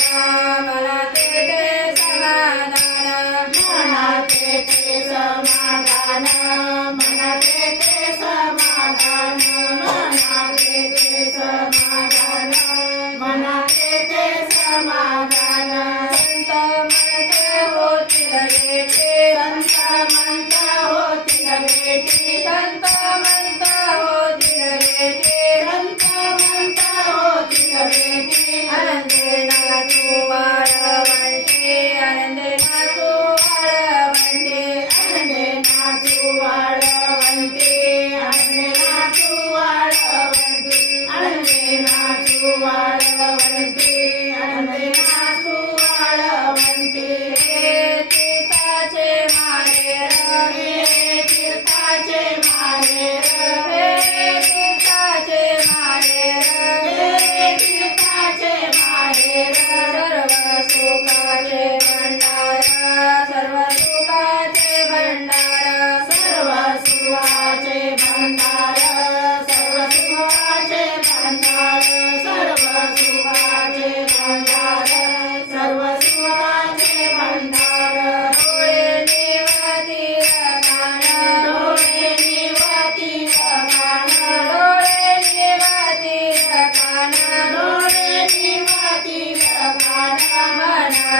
Música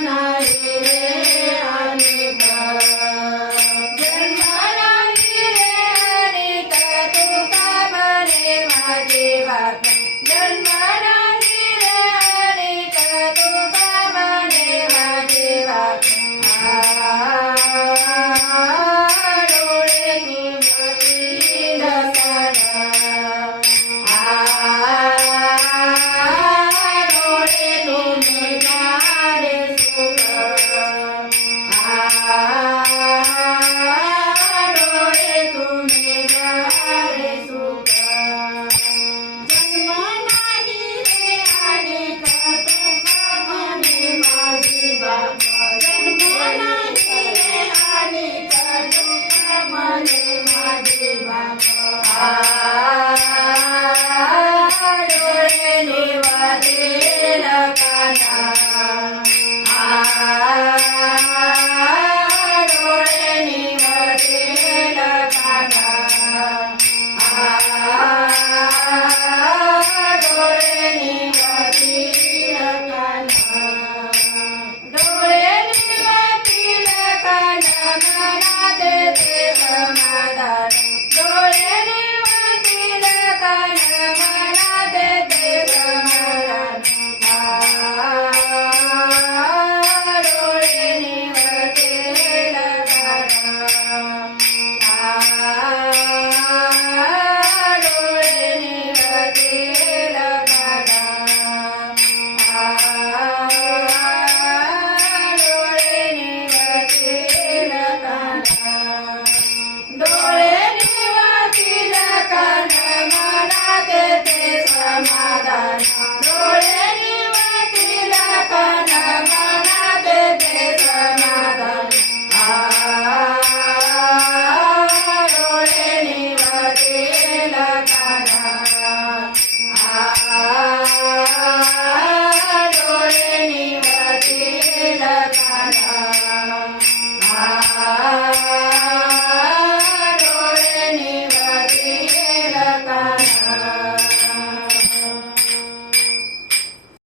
Nana. नि